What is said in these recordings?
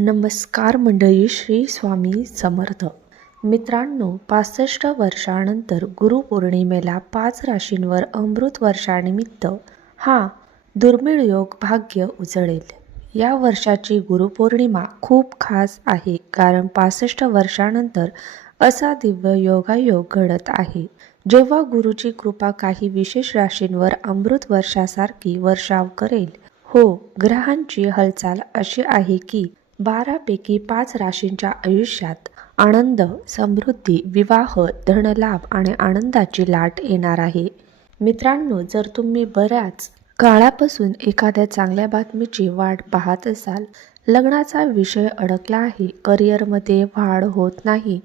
नमस्कार मंडळी श्री स्वामी समर्थ. मित्रांनो पासष्ट वर्षानंतर गुरुपौर्णिमेला पाच राशींवर अमृत वर्षानिमित्त हा दुर्मिळ योग भाग्य उजळेल. या वर्षाची गुरुपौर्णिमा खूप खास आहे कारण पासष्ट वर्षानंतर असा दिव्य योगायोग घडत आहे. जेव्हा गुरुची कृपा काही विशेष राशींवर अमृत वर्षासारखी वर्षाव करेल हो ग्रहांची हालचाल अशी आहे की बारापैकी पाच राशींच्या आयुष्यात आनंद समृद्धी विवाह धनलाभ आणि आनंदाची लाट येणार आहे. मित्रांनो जर तुम्ही बऱ्याच काळापासून एखाद्या चांगल्या बातमीची वाट पाहत असाल लग्नाचा विषय अडकला आहे करिअरमध्ये वाढ होत नाही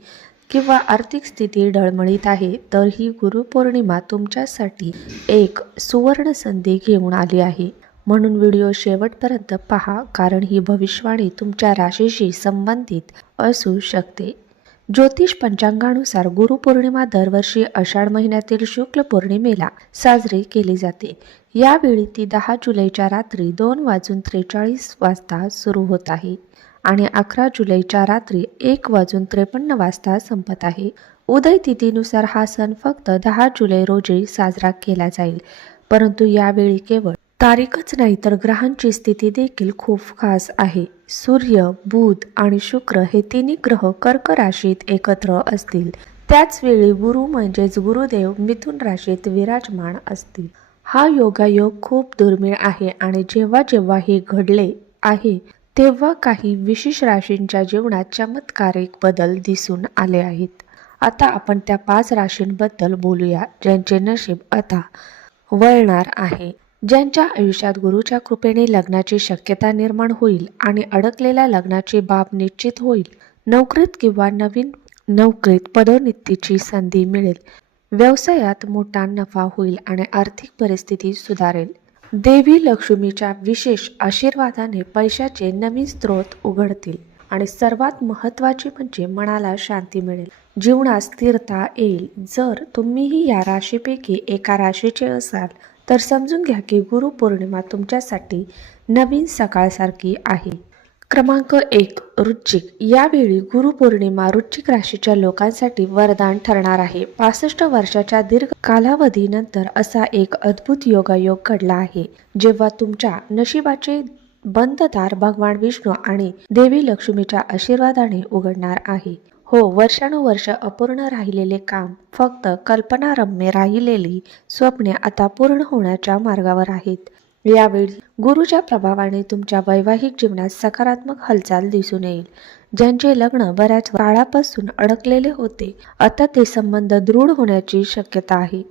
किंवा आर्थिक स्थिती डळमळीत आहे तर ही गुरुपौर्णिमा तुमच्यासाठी एक सुवर्ण संधी घेऊन आली आहे. म्हणून व्हिडिओ शेवटपर्यंत पहा कारण ही भविष्यवाणी तुमच्या राशीशी संबंधित असू शकते. ज्योतिष पंचांगानुसार गुरुपौर्णिमा दरवर्षी आषाढ महिन्यातील शुक्ल पौर्णिमेला साजरी केली जाते. यावेळी ती दहा जुलैच्या रात्री दोन वाजून त्रेचाळीस वाजता सुरू होत आहे आणि अकरा जुलैच्या रात्री एक वाजून त्रेपन्न वाजता संपत आहे. उदय तिथीनुसार हा सण फक्त दहा जुलै रोजी साजरा केला जाईल परंतु यावेळी केवळ तारीखच नाही तर ग्रहांची स्थिती देखील खूप खास आहे. सूर्य बुध आणि शुक्र हे तिन्ही ग्रह कर्क राशीत एकत्र असतील. त्याच वेळी गुरु म्हणजेच गुरुदेव मिथुन राशीत विराजमान असतील. हा योगायोग खूप दुर्मिळ आहे आणि जेव्हा जेव्हा हे घडले आहे तेव्हा काही विशेष राशींच्या जीवनात चमत्कारिक बदल दिसून आले आहेत. आता आपण त्या पाच राशींबद्दल बोलूया ज्यांचे नशीब आता वळणार आहे. ज्यांच्या आयुष्यात गुरुच्या कृपेने लग्नाची शक्यता निर्माण होईल आणि अडकलेल्या लग्नाची बाब निश्चित होईल नोकरीत किंवा नवीन नोकरीत पदोन्नतीची संधी मिळेल. व्यवसायात मोठा नफा होईल आणि आर्थिक परिस्थिती सुधारेल. देवी लक्ष्मीच्या विशेष आशीर्वादाने पैशाचे नवीन स्रोत उघडतील आणि सर्वात महत्त्वाची म्हणजे मनाला शांती मिळेल. जीवनात स्थिरता येईल. जर तुम्हीही या राशीपैकी एका राशीचे असाल तर समजून घ्या की गुरुपौर्णिमा तुमच्यासाठी नवीन सकाळसारखी आहे. क्रमांक एक रुचिक. यावेळी गुरुपौर्णिमा रुचिक राशीच्या लोकांसाठी वरदान ठरणार आहे. पासष्ट वर्षाच्या दीर्घ कालावधीनंतर असा एक अद्भुत योगायोग घडला आहे. जेव्हा तुमच्या नशिबाचे बंददार भगवान विष्णू आणि देवी लक्ष्मीच्या आशीर्वादाने उघडणार आहे. हो वर्षानुवर्ष अपूर्ण राहिलेले काम फक्त कल्पनारम्य राहिलेली स्वप्ने आता पूर्ण होण्याच्या मार्गावर आहेत. यावेळी गुरुच्या प्रभावाने तुमच्या वैवाहिक जीवनात सकारात्मक हालचाल दिसून येईल. ज्यांचे लग्न बऱ्याच काळापासून अडकलेले होते आता ते संबंध दृढ होण्याची शक्यता आहे.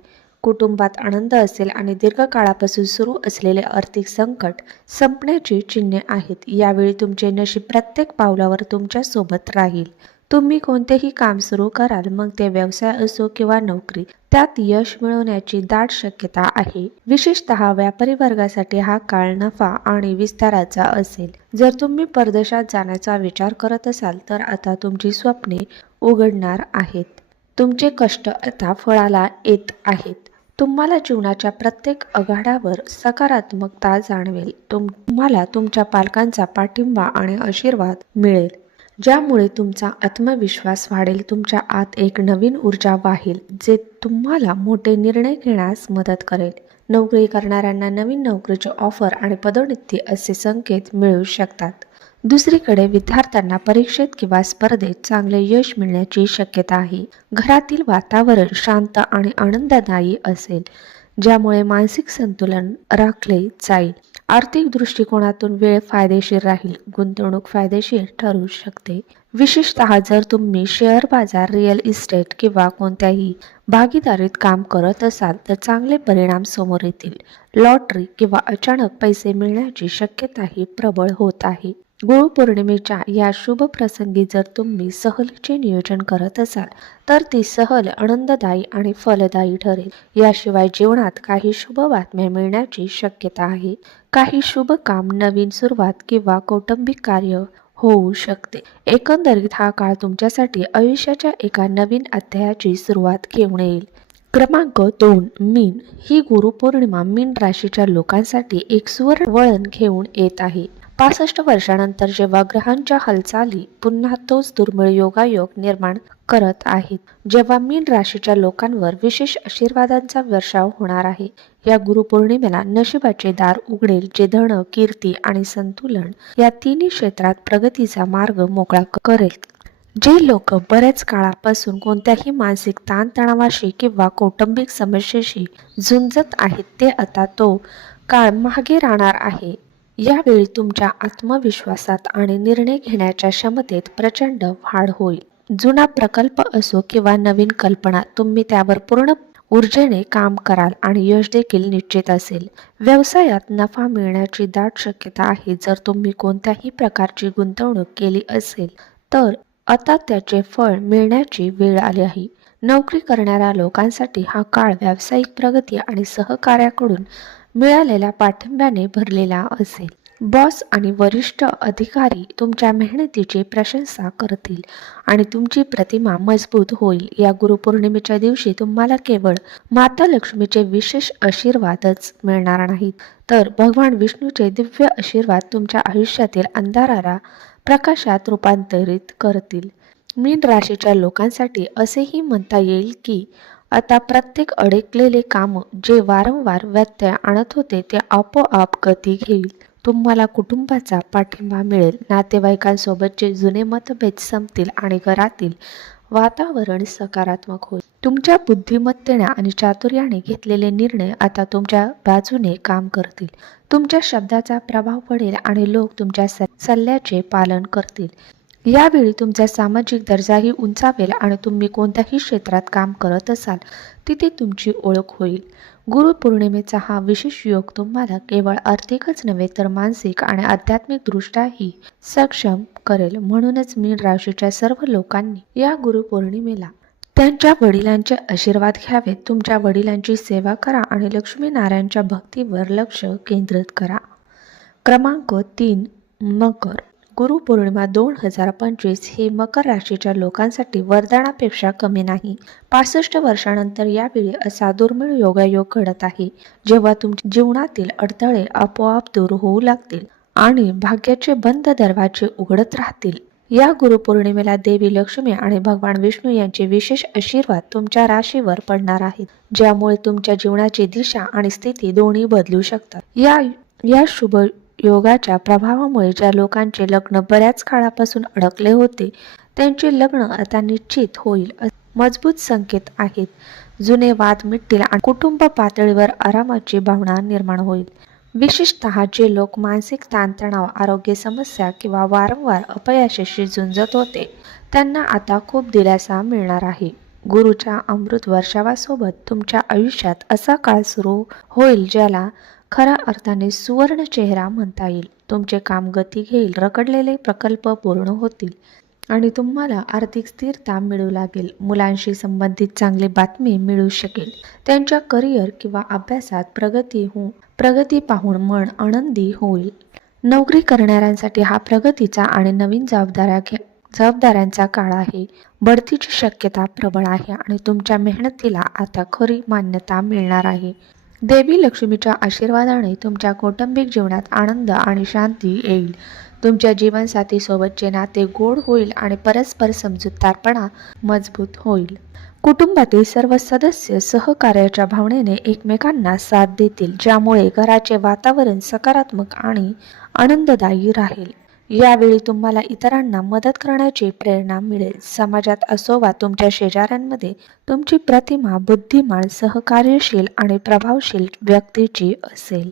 कुटुंबात आनंद असेल आणि दीर्घकाळापासून सुरू असलेले आर्थिक संकट संपण्याची चिन्हे आहेत. यावेळी तुमचे नशीब प्रत्येक पावलावर तुमच्यासोबत राहील. तुम्ही कोणतेही काम सुरू कराल मग ते व्यवसाय असो किंवा नोकरी त्यात यश मिळवण्याची दाट शक्यता आहे. विशेषतः व्यापारी वर्गासाठी हा काळ नफा आणि विस्ताराचा असेल. जर तुम्ही परदेशात जाण्याचा विचार करत असाल तर आता तुमची स्वप्ने उघडणार आहेत. तुमचे कष्ट आता फळाला येत आहेत. तुम्हाला जीवनाच्या प्रत्येक आघाड्यावर सकारात्मकता जाणवेल. तुम्हाला तुमच्या पालकांचा पाठिंबा आणि आशीर्वाद मिळेल. ज्यामुळे तुमचा आत्मविश्वास वाढेल तुमच्या आत एक नवीन ऊर्जा वाहेल जे तुम्हाला मोठे निर्णय घेण्यास मदत करेल. नोकरी करणाऱ्यांना नवीन नोकरीचे ऑफर आणि पदोन्नती असे संकेत मिळू शकतात. दुसरीकडे विद्यार्थ्यांना परीक्षेत किंवा स्पर्धेत चांगले यश मिळण्याची शक्यता आहे. घरातील वातावरण शांत आणि आनंददायी असेल ज्यामुळे मानसिक संतुलन राखले जाईल. आर्थिक दृष्टिकोनातून वेळ फायदेशीर राहील गुंतवणूक फायदेशीर ठरू शकते. विशेषतः जर तुम्ही शेअर बाजार रिअल इस्टेट किंवा कोणत्याही भागीदारीत काम करत असाल तर चांगले परिणाम समोर येतील. लॉटरी किंवा अचानक पैसे मिळण्याची शक्यताही प्रबळ होत आहे. गुरुपौर्णिमेच्या या शुभ प्रसंगी जर तुम्ही सहलीचे नियोजन करत असाल तर ती सहल आनंददायी आणि फलदायी ठरेल. याशिवाय जीवनात काही शुभ बातम्या मिळण्याची शक्यता आहे. काही शुभ काम नवीन सुरुवात किंवा कौटुंबिक कार्य होऊ शकते. एकंदरीत हा काळ तुमच्यासाठी आयुष्याच्या एका नवीन अध्यायाची सुरुवात घेऊन येईल. क्रमांक दोन मीन. ही गुरुपौर्णिमा मीन राशीच्या लोकांसाठी एक सुवर्ण वळण घेऊन येत आहे. पासष्ट वर्षानंतर जेव्हा ग्रहांच्या हालचाली पुन्हा तोच दुर्मिळ योगायोग निर्माण करत आहेत जेव्हा मीन राशीच्या लोकांवर विशेष आशीर्वादांचा वर्षाव होणार आहे. या गुरुपौर्णिमेला नशिबाचे दार उघडेल जे धन कीर्ती आणि संतुलन या तिन्ही क्षेत्रात प्रगतीचा मार्ग मोकळा करेल. जे लोक बऱ्याच काळापासून कोणत्याही मानसिक ताणतणावाशी किंवा कौटुंबिक समस्येशी झुंजत आहेत ते आता तो काळ मागे राहणार आहे. यावेळी तुमच्या आत्मविश्वासात आणि निर्णय घेण्याच्या क्षमतेत प्रचंड वाढ होईल. जुना प्रकल्प असो किंवा नवीन कल्पना तुम्ही त्यावर पूर्ण ऊर्जेने काम कराल आणि यश देखील निश्चित असेल. व्यवसायात नफा मिळण्याची दाट शक्यता आहे. जर तुम्ही कोणत्याही प्रकारची गुंतवणूक केली असेल तर आता त्याचे फळ मिळण्याची वेळ आली आहे. नोकरी करणाऱ्या लोकांसाठी हा काळ व्यावसायिक प्रगती आणि सहकार्याकडून मिळालेल्या पाठिंब्याने भरलेला असेल. बॉस आणि वरिष्ठ अधिकारी तुमच्या मेहनतीची प्रशंसा करतील आणि तुमची प्रतिमा मजबूत होईल. या गुरुपौर्णिमेच्या दिवशी तुम्हाला केवळ माता लक्ष्मीचे विशेष आशीर्वादच मिळणार नाहीत. तर भगवान विष्णूचे दिव्य आशीर्वाद तुमच्या आयुष्यातील अंधाराला प्रकाशात रूपांतरित करतील. मीन राशीच्या लोकांसाठी असेही म्हणता येईल की आता प्रत्येक अडकलेले काम जे वारंवार व्यत्यय आणत होते ते आपोआप गती घेईल. तुम्हाला कुटुंबाचा पाठिंबा मिळेल. नातेवाईकांसोबतचे जुने मतभेद संपतील आणि घरातील वातावरण सकारात्मक होईल. तुमच्या बुद्धिमत्तेने आणि चातुर्याने घेतलेले निर्णय आता तुमच्या बाजूने काम करतील. तुमच्या शब्दाचा प्रभाव पडेल आणि लोक तुमच्या स- सल्ल्याचे पालन करतील. यावेळी तुमचा सामाजिक दर्जाही उंचावेल आणि तुम्ही कोणत्याही क्षेत्रात काम करत असाल तिथे तुमची ओळख होईल. गुरुपौर्णिमेचा हा विशेष योग तुम्हाला केवळ आर्थिकच नव्हे तर मानसिक आणि आध्यात्मिकदृष्ट्याही सक्षम करेल. म्हणूनच मीन राशीच्या सर्व लोकांनी या गुरुपौर्णिमेला त्यांच्या वडिलांचे आशीर्वाद घ्यावेत तुमच्या वडिलांची सेवा करा आणि लक्ष्मीनारायणच्या भक्तीवर लक्ष केंद्रित करा. क्रमांक तीन मकर. गुरुपौर्णिमा दोन हजार पंचवीस ही मकर राशीच्या लोकांसाठी वरदानापेक्षा कमी नाही. पासष्ट वर्षानंतर यावेळी असा दुर्मिळ योगायोग घडत आहे जेव्हा तुमच्या जीवनातील अडथळे आपोआप दूर होऊ लागतील आणि भाग्याचे बंद दरवाजे उघडत राहतील. या गुरुपौर्णिमेला देवी लक्ष्मी आणि भगवान विष्णू यांचे विशेष आशीर्वाद तुमच्या राशीवर पडणार आहेत ज्यामुळे तुमच्या जीवनाची दिशा आणि स्थिती दोन्ही बदलू शकतात. या या शुभ योगाच्या प्रभावामुळे ज्या लोकांचे लग्न बऱ्याच काळापासून अडकले होते त्यांचे लग्न आता निश्चित होईल मजबूत संकेत आहेत. जुने वाद मिटतील आणि कुटुंब पातळीवर आरामाची भावना निर्माण होईल. विशेषतः जे लोक मानसिक ताणतणाव आरोग्य समस्या किंवा वारंवार अपयशाशी झुंजत होते त्यांना आता खूप दिलासा मिळणार आहे. गुरुच्या अमृत वर्षावासोबत तुमच्या आयुष्यात असा काळ सुरू होईल ज्याला खऱ्या अर्थाने सुवर्ण चेहरा म्हणता येईल. तुमचे काम गती घेईल रकडलेले प्रकल्प पूर्ण होतील आणि तुम्हाला आर्थिक स्थिरता मिळू लागेल. मुलांशी संबंधित चांगली बातमी मिळू शकेल. त्यांच्या करिअर किंवा अभ्यासात प्रगती हो प्रगती पाहून मन आनंदी होईल. नोकरी करणाऱ्यांसाठी हा प्रगतीचा आणि नवीन जबाबदाऱ्या घे जबाबदाऱ्यांचा काळ आहे. बढतीची शक्यता प्रबळ आहे आणि तुमच्या मेहनतीला आता खरी मान्यता मिळणार आहे. देवी लक्ष्मीच्या आशीर्वादाने तुमच्या कौटुंबिक जीवनात आनंद आणि शांती येईल. तुमच्या जीवनसाथीसोबतचे नाते गोड होईल आणि परस्पर समजूतदारपणा मजबूत होईल. कुटुंबातील सर्व सदस्य सहकार्याच्या भावनेने एकमेकांना साथ देतील ज्यामुळे घराचे वातावरण सकारात्मक आणि आनंददायी राहील. यावेळी तुम्हाला इतरांना मदत करण्याची प्रेरणा मिळेल. समाजात असो वा तुमच्या शेजाऱ्यांमध्ये तुमची प्रतिमा बुद्धिमान सहकार्यशील आणि प्रभावशील व्यक्तीची असेल.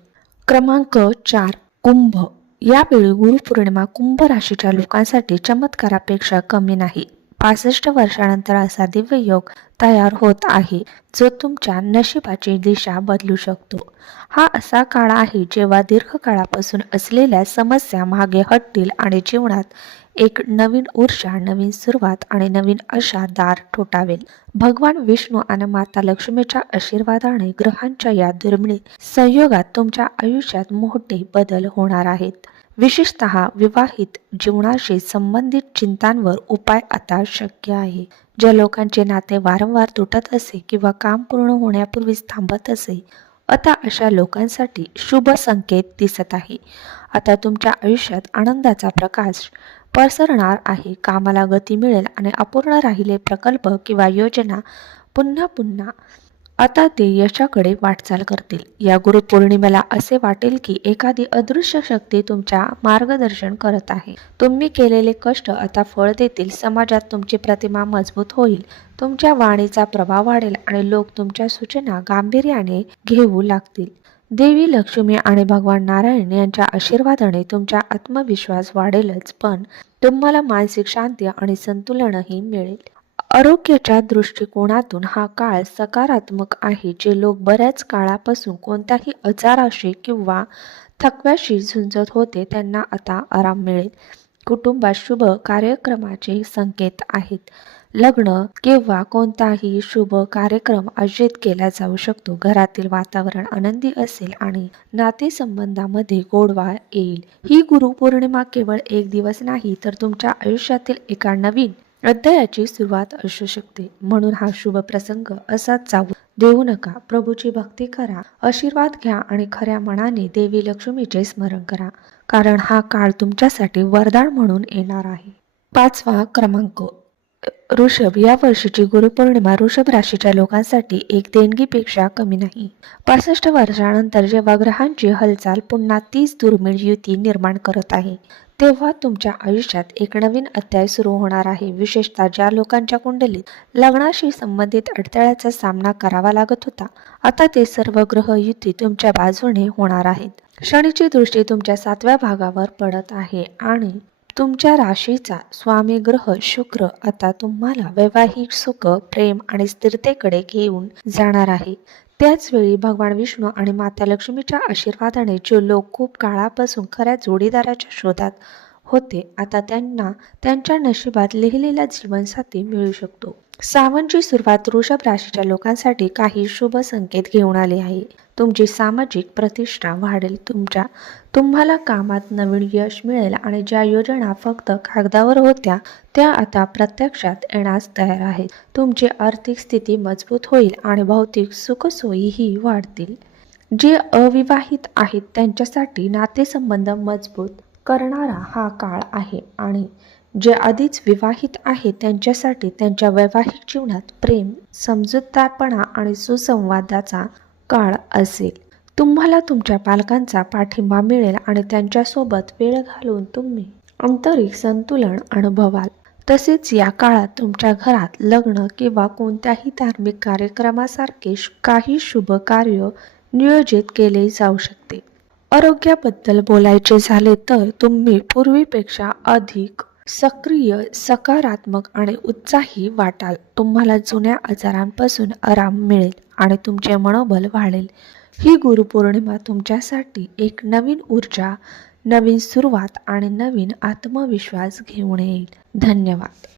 क्रमांक चार कुंभ. यावेळी गुरुपौर्णिमा कुंभ राशीच्या लोकांसाठी चमत्कारापेक्षा कमी नाही. पासष्ट वर्षानंतर असा दिव्य योग तयार होत आहे जो तुमच्या नशिबाची दिशा बदलू शकतो. हा असा काळ आहे जेव्हा दीर्घकाळापासून असलेल्या समस्या मागे हटतील आणि जीवनात एक नवीन ऊर्जा नवीन सुरुवात आणि नवीन अशा दार ठोठावेल. भगवान विष्णू आणि माता लक्ष्मीच्या आशीर्वादाने ग्रहांच्या या दुर्मिळ संयोगात तुमच्या आयुष्यात मोठे बदल होणार आहेत. विशेषतः विवाहित जीवनाशी संबंधित चिंतांवर उपाय आता शक्य आहे. ज्या लोकांचे नाते वारंवार तुटत असे किंवा काम पूर्ण होण्यापूर्वीच थांबत असे आता अशा लोकांसाठी शुभ संकेत दिसत आहे. आता तुमच्या आयुष्यात आनंदाचा प्रकाश पसरणार आहे. कामाला गती मिळेल आणि अपूर्ण राहिले प्रकल्प किंवा योजना पुन्हा पुन्हा आता ते यशाकडे वाटचाल करतील. या गुरुपौर्णिमेला असे वाटेल की एखादी अदृश्य शक्ती तुमच्या मार्गदर्शन करत आहे. तुम्ही केलेले कष्ट आता फळ देतील. समाजात तुमची प्रतिमा मजबूत होईल. तुमच्या वाणीचा प्रभाव वाढेल आणि लोक तुमच्या सूचना गांभीर्याने घेऊ लागतील. देवी लक्ष्मी आणि भगवान नारायण यांच्या आशीर्वादाने तुमचा आत्मविश्वास वाढेलच पण तुम्हाला मानसिक शांती आणि संतुलनही मिळेल. आरोग्याच्या दृष्टिकोनातून हा काळ सकारात्मक आहे जे लोक बऱ्याच काळापासून कोणत्याही आजाराशी किंवा थकव्याशी झुंजत होते त्यांना आता आराम मिळेल. कुटुंबात शुभ कार्यक्रमाचे संकेत आहेत. लग्न किंवा कोणताही शुभ कार्यक्रम आयोजित केला जाऊ शकतो. घरातील वातावरण आनंदी असेल आणि नातेसंबंधामध्ये गोडवा येईल. ही गुरुपौर्णिमा केवळ एक दिवस नाही तर तुमच्या आयुष्यातील एका नवीन अध्यायाची सुरुवात असू शकते. म्हणून हा शुभ प्रसंग असाच जाऊ देऊ नका. प्रभूची भक्ती करा. आशीर्वाद घ्या आणि खऱ्या मनाने देवी लक्ष्मीचे स्मरण करा. कारण हा काळ तुमच्यासाठी वरदान म्हणून येणार आहे. पाचवा क्रमांक. ऋषभ या वर्षीची गुरुपौर्णिमा ऋषभ राशीच्या लोकांसाठी एक देणगीपेक्षा कमी नाही. पासष्ट वर्षानंतर जेव्हा ग्रहांची हालचाल पुन्हा तीच दुर्मिळ युती निर्माण करत आहे तेव्हा तुमच्या आयुष्यात एक नवीन अध्याय सुरू होणार आहे. विशेषतः ज्या लोकांच्या कुंडलीत लग्नाशी संबंधित अडथळ्याचा सामना करावा लागत होता आता ते सर्व ग्रह युती तुमच्या बाजूने होणार आहेत. शनीची दृष्टी तुमच्या सातव्या भागावर पडत आहे आणि तुमच्या राशीचा स्वामी ग्रह शुक्र आता तुम्हाला वैवाहिक सुख प्रेम आणि स्थिरतेकडे घेऊन जाणार आहे. त्याचवेळी भगवान विष्णू आणि माता लक्ष्मीच्या आशीर्वादाने जे लोक खूप काळापासून खऱ्या जोडीदाराच्या शोधात होते आता त्यांना त्यांच्या नशिबात लिहिलेला जीवनसाथी मिळू शकतो. सावनची सुरुवात वृषभ राशीच्या लोकांसाठी काही शुभ संकेत घेऊन आले आहे. तुमची सामाजिक प्रतिष्ठा वाढेल. तुमच्या तुम्हाला कामात नवीन यश मिळेल आणि ज्या योजना फक्त कागदावर होत्या त्या आता प्रत्यक्षात येण्यास तयार आहेत. तुमची आर्थिक स्थिती मजबूत होईल आणि भौतिक सुखसोयीही वाढतील. जे अविवाहित आहेत त्यांच्यासाठी नातेसंबंध मजबूत करणारा हा काळ आहे आणि जे आधीच विवाहित आहेत त्यांच्यासाठी त्यांच्या वैवाहिक जीवनात प्रेम समजूतदारपणा आणि सुसंवादाचा काळ असेल. तुम्हाला तुमच्या पालकांचा पाठिंबा मिळेल आणि त्यांच्यासोबत वेळ घालून तुम्ही आंतरिक संतुलन अनुभवाल. तसेच या काळात तुमच्या घरात लग्न किंवा कोणत्याही धार्मिक कार्यक्रमासारखे श- काही शुभ कार्य नियोजित केले जाऊ शकते. आरोग्याबद्दल बोलायचे झाले तर तुम्ही पूर्वीपेक्षा अधिक सक्रिय सकारात्मक आणि उत्साही वाटाल. तुम्हाला जुन्या आजारांपासून आराम मिळेल आणि तुमचे मनोबल वाढेल. ही गुरुपौर्णिमा तुमच्यासाठी एक नवीन ऊर्जा नवीन सुरुवात आणि नवीन आत्मविश्वास घेऊन येईल. धन्यवाद.